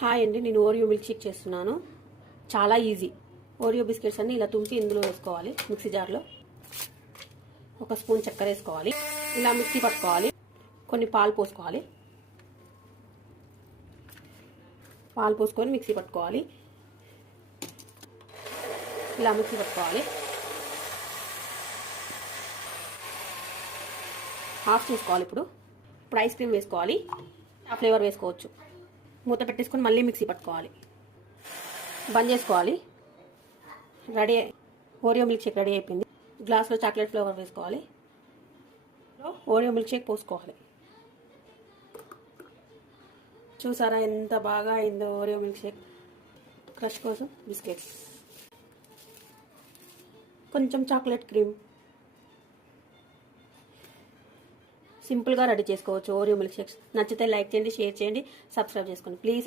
Hi అండి, నేను Oreo milk shake చేస్తున్నాను. చాలా ఈజీ. ఓరియో బిస్కెట్స్ అన్ని ఇలా తుంపి ఇందులో వేసుకోవాలి. మిక్సీ జార్లో 1 స్పూన్ చక్కెర వేసుకోవాలి. ఇలా మిక్సీ పట్టుకోవాలి. కొన్ని పాలు పోసుకోవాలి. పాలు పోసుకొని మిక్సీ పట్టుకోవాలి. ఇలా మిక్సీ పట్టుకోవాలి. ఆఫ్ చేసుకోవాలి. ఇప్పుడు ఐస్ క్రీమ్ వేసుకోవాలి. ఆ ఫ్లేవర్ వేసుకోవచ్చు. మూత పెట్టేసుకొని మళ్ళీ మిక్సీ పట్టుకోవాలి. బంద్ చేసుకోవాలి. Ready, Oreo milk shake ready అయిపోయింది. గ్లాస్లో చాక్లెట్ ఫ్లేవర్ వేసుకోవాలి. ఓరియో మిల్క్ షేక్ పోసుకోవాలి. చూసారా ఎంత బాగా అయిందో ఓరియో మిల్క్ షేక్. క్రష్ కోసం బిస్కెట్స్, కొంచెం చాక్లెట్ క్రీమ్. సింపుల్గా రెడీ చేసుకోవచ్చు ఓరియో మిల్క్ షేక్స్. నచ్చితే లైక్ చేయండి, షేర్ చేయండి, సబ్స్క్రైబ్ చేసుకోండి ప్లీజ్.